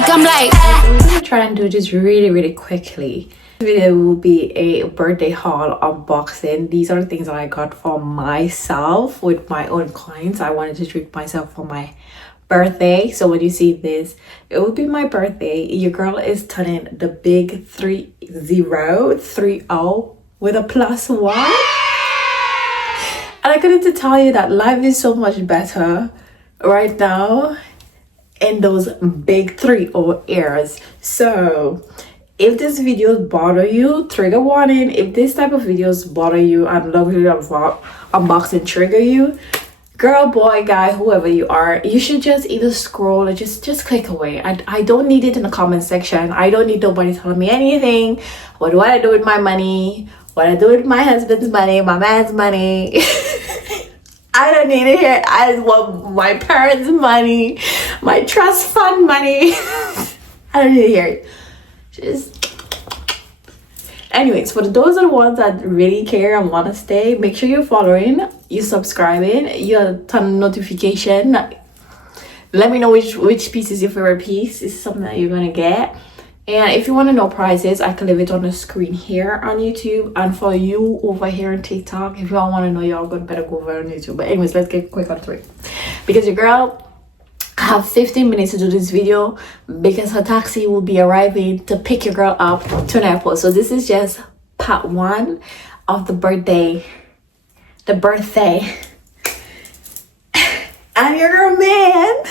like I'm like. I'm gonna try and do this really quickly. This video will be a birthday haul unboxing. These are the things that I got for myself with my own coins. I wanted to treat myself for my birthday. So when you see this, it will be my birthday. Your girl is turning the big 30 with a +1. And I couldn't tell you that life is so much better right now in those big 30 ears. So if this videos bother you, trigger warning. If this type of videos bother you and luxury unboxing trigger you, girl, boy, guy, whoever you are, you should just either scroll or just click away. I don't need it in the comment section. I don't need nobody telling me anything. What do I do with my money? What I do with my husband's money, my man's money. I don't need it here. I want my parents' money, my trust fund money. I don't need to hear it. Just anyways, for those are the ones that really care and want to stay, make sure you're following, you're subscribing, you turn notification. Let me know which piece is your favorite piece. Is something that you're gonna get. And if you want to know prices, I can leave it on the screen here on YouTube. And for you over here on TikTok, if y'all want to know, y'all better go over on YouTube. But anyways, let's get quick on through it. Because your girl have 15 minutes to do this video because her taxi will be arriving to pick your girl up to an airport. So this is just part 1 of the birthday. And your girl man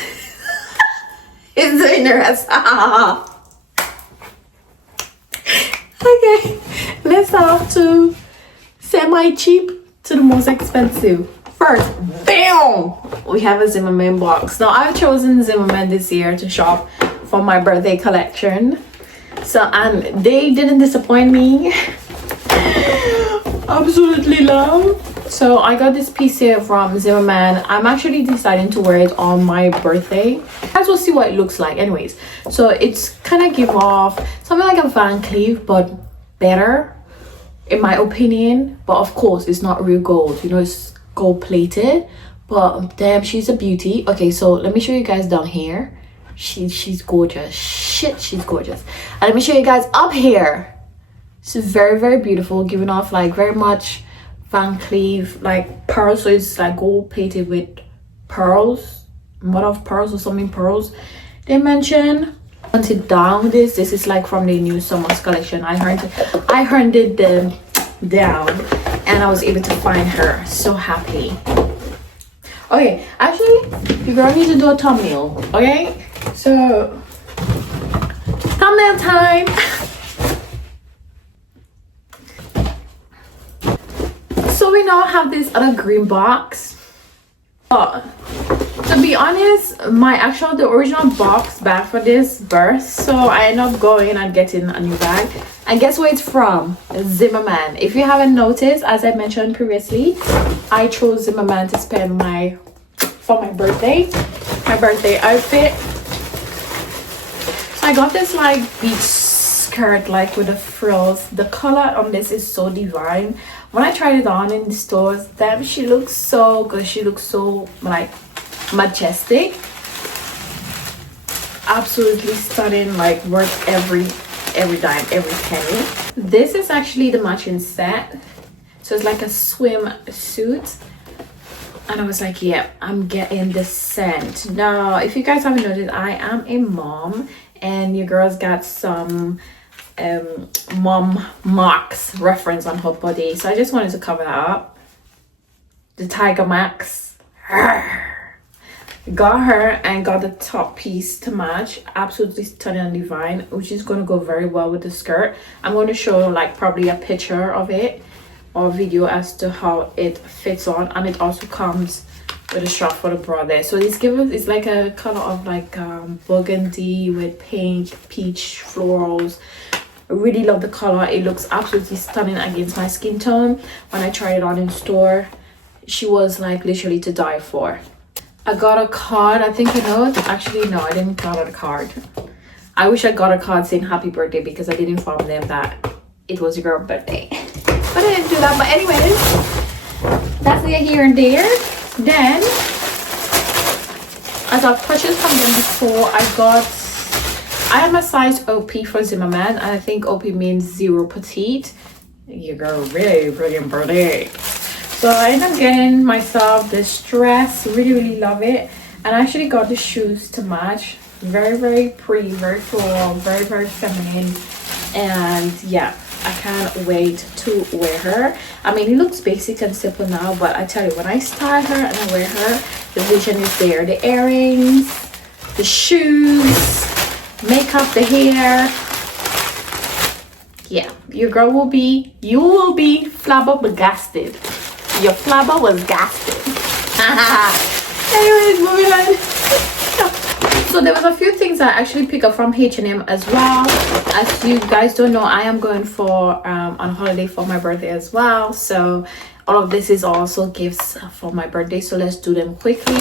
is doing the rest. Okay, let's start off to semi-cheap to the most expensive. First, bam! We have a Zimmerman box. Now, I've chosen Zimmerman this year to shop for my birthday collection. So, and they didn't disappoint me. Absolutely love. So, I got this piece here from Zimmerman. I'm actually deciding to wear it on my birthday. You guys will see what it looks like. Anyways, so it's kind of give off something like a Van Cleef, but better, in my opinion. But of course, it's not real gold. You know, it's gold plated, but damn, she's a beauty. Okay, so let me show you guys down here. She's gorgeous. Shit, she's gorgeous. And let me show you guys up here. This is very beautiful, giving off like very much Van Cleef, like pearls. So it's like gold plated with pearls, mother of pearls or something, pearls they mention. Hunted down this is like from the new summer's collection. I hunted them down and I was able to find her. So happy. Okay, actually, your girl needs to do a thumbnail. Okay, so thumbnail time. So we now have this other green box. To be honest, the original box bag for this burst, so I ended up going and getting a new bag. And guess where it's from? Zimmerman. If you haven't noticed, as I mentioned previously, I chose Zimmerman to spend for my birthday outfit. So I got this like beach skirt, like with the frills. The color on this is so divine. When I tried it on in the stores, damn, she looks so good. She looks so like majestic, absolutely stunning, like worth every dime, every penny. This is actually the matching set, so it's like a swim suit, and I was like, yeah, I'm getting this scent. Now, if you guys haven't noticed, I am a mom, and your girl's got some mom marks reference on her body, so I just wanted to cover that up. The tiger marks. Got her and got the top piece to match. Absolutely stunning and divine, which is going to go very well with the skirt. I'm going to show like probably a picture of it or video as to how it fits on, and it also comes with a strap for the bra there. So it's like a color of like burgundy with pink, peach florals. I really love the color. It looks absolutely stunning against my skin tone. When I tried it on in store, she was like literally to die for. I got a card. I think actually no, I didn't got a card. I wish I got a card saying happy birthday because I did inform them that it was your girl's birthday. But I didn't do that. But anyways, that's it here and there. Then, as I've purchased from them before, I got I am a size OP for Zimmerman, and I think OP means zero petite. You go really freaking pretty. So I ended up getting myself this dress. Really love it. And I actually got the shoes to match. Very pretty, very floral, very feminine. And yeah, I can't wait to wear her. I mean, it looks basic and simple now, but I tell you, when I style her and I wear her, the vision is there. The earrings, the shoes, makeup, the hair. Yeah, you will be flabbergasted. Your flabber was gasted. Anyways, moving on. So there was a few things I actually picked up from H&M as well. As you guys don't know, I am going for on holiday for my birthday as well. So all of this is also gifts for my birthday. So let's do them quickly.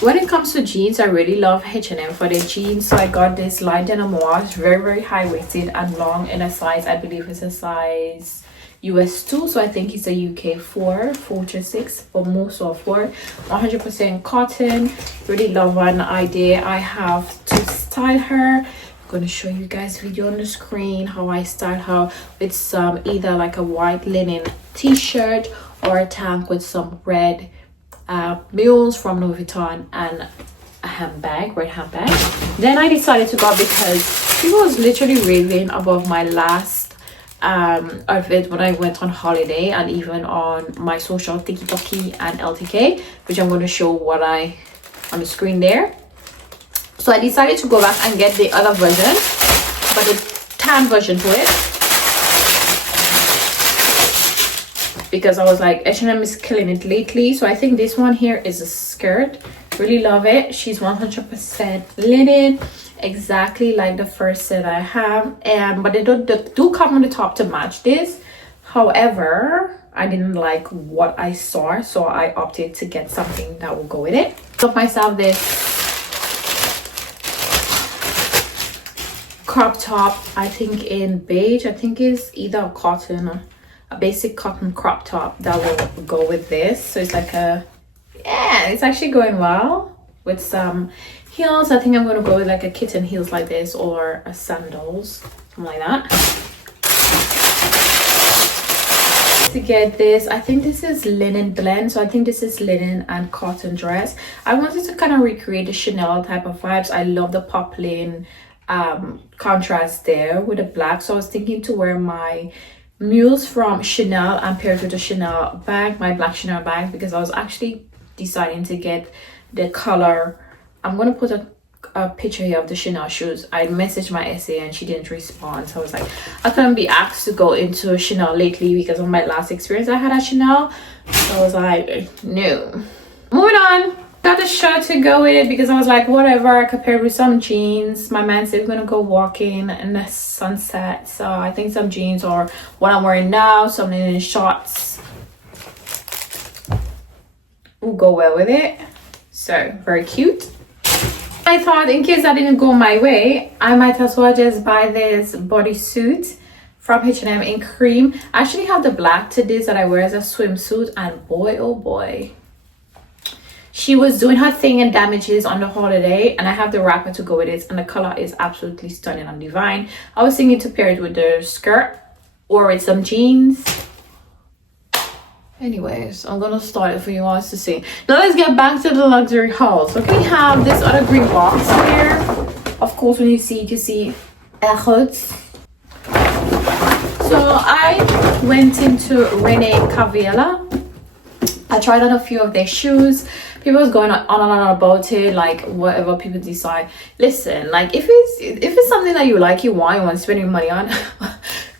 When it comes to jeans, I really love H&M for their jeans. So I got this light denim wash, very high-waisted and long in a size, I believe it's a size US 2, so I think it's a UK 4 to 6, but most of 4. 100% cotton. Really love one idea. I have to style her. I'm going to show you guys video on the screen how I style her with some either like a white linen t-shirt or a tank with some red mules from Louis Vuitton and a handbag, red handbag. Then I decided to go because people was literally raving above my last outfit when I went on holiday, and even on my social TikTok and LTK, which I'm going to show what I on the screen there. So I decided to go back and get the other version, but the tan version to it, because I was like, H&M is killing it lately. So I think this one here is a skirt. Really love it. She's 100% linen, exactly like the first set I have. And but they do come on the top to match this. However, I didn't like what I saw, so I opted to get something that will go with it. Got myself this crop top, I think in beige. I think it's either a cotton or a basic cotton crop top that will go with this. So it's like a, yeah, it's actually going well with some heels. I think I'm going to go with like a kitten heels like this, or a sandals, something like that. To get this, I think this is linen blend, so I think this is linen and cotton dress. I wanted to kind of recreate the Chanel type of vibes. I love the poplin contrast there with the black, so I was thinking to wear my mules from Chanel and pair it with a Chanel bag, my black Chanel bag, because I was actually deciding to get the color. I'm gonna put a picture here of the Chanel shoes. I messaged my SA and she didn't respond, so I was like, I couldn't be asked to go into Chanel lately because of my last experience I had at Chanel. So I was like, no. Moving on, got a shirt to go with it because I was like, whatever. I could pair it with some jeans. My man said we're gonna go walking in the sunset, so I think some jeans or what I'm wearing now, some linen shorts will go well with it. So very cute. I thought in case I didn't go my way, I might as well just buy this bodysuit from H&M in cream. I actually have the black to this that I wear as a swimsuit, and boy oh boy, she was doing her thing in damages on the holiday, and I have the wrapper to go with it, and the color is absolutely stunning and divine. I was thinking to pair it with the skirt or with some jeans. Anyways, I'm gonna start it for you guys to see. Now let's get back to the luxury haul. So we have this other green box here. Of course, when you see it, you see Ergots. So I went into Rene Caviella. I tried on a few of their shoes. People was going on and on about it, like whatever people decide. Listen, like if it's something that you like, you want to spend your money on,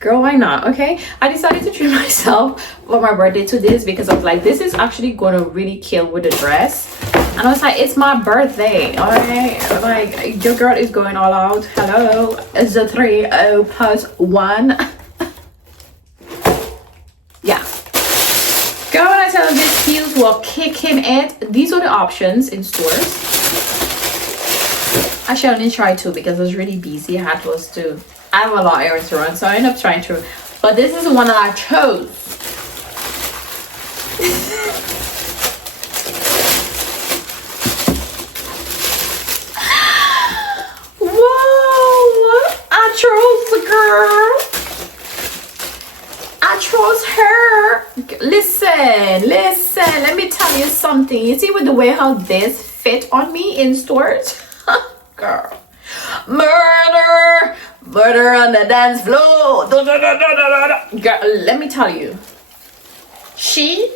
girl, why not? Okay, I decided to treat myself for my birthday to this because I was like, this is actually gonna really kill with the dress. And I was like, it's my birthday, all right? Like, your girl is going all out. Hello, it's a 3+1. Yeah. Girl, when I tell you these heels were kicking it. These are the options in stores. Actually, I only tried 2 because I was really busy. I had to I have a lot of errands to run, so I ended up trying 2. But this is the one that I chose. Whoa! Listen, let me tell you something. You see with the way how this fit on me in stores? Girl. Murder on the dance floor. Girl, let me tell you. She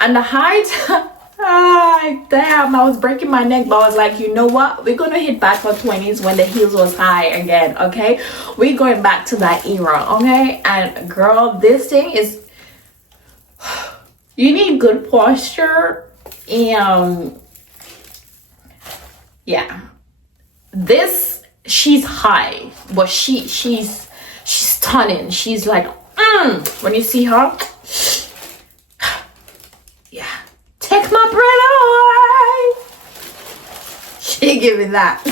and the height, damn, I was breaking my neck, but I was like, you know what? We're gonna hit back for 20s when the heels was high again, okay? We're going back to that era, okay? And girl, this thing is, you need good posture, and yeah, this, she's high, but she's stunning. She's like, when you see her, yeah, take my breath away. She giving that.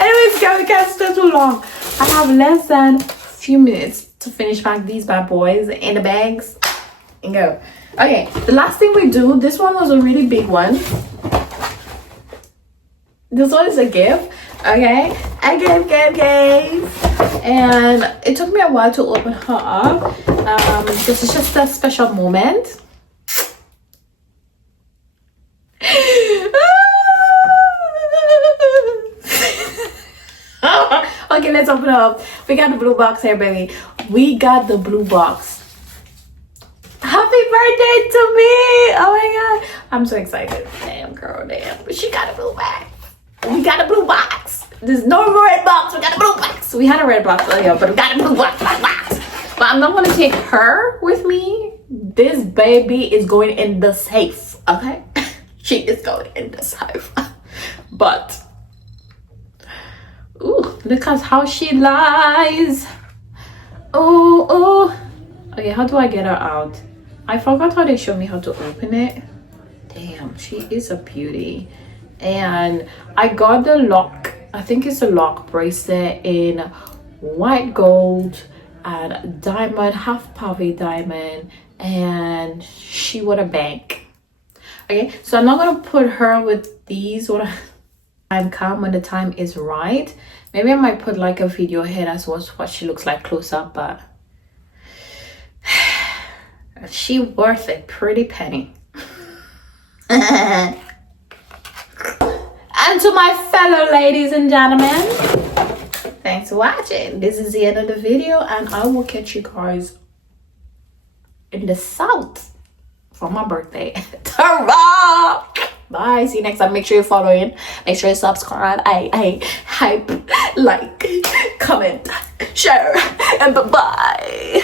Anyways, guys, we can't stay too long. I have less than a few minutes to finish back these bad boys in the bags and go. Okay, the last thing we do, this one was a really big one. This one is a gift, okay? A gift. And it took me a while to open her up. This is just a special moment. Okay, let's open it up. We got the blue box here, baby. We got the blue box. Happy birthday to me! Oh my god, I'm so excited. Damn, girl, damn. She got a blue box. We got a blue box. There's no red box. We got a blue box. We had a red box earlier, but we got a blue box. But I'm not gonna take her with me. This baby is going in the safe. Okay, she is going in the safe. But ooh, look at how she lies. Oh. Okay, how do I get her out? I forgot how they showed me how to open it. Damn, she is a beauty. And I got the lock, I think it's a lock bracelet in white gold and diamond, half pave diamond, and she with a bank. Okay, so I'm not gonna put her with these when I'm calm, when the time is right. Maybe I might put like a video here as well, what she looks like close up, but she worth a pretty penny. And to my fellow ladies and gentlemen, thanks for watching. This is the end of the video, and I will catch you guys in the south for my birthday. Ta-ra! Bye. See you next time. Make sure you're following. Make sure you subscribe. Hype, like, comment, share, and bye-bye.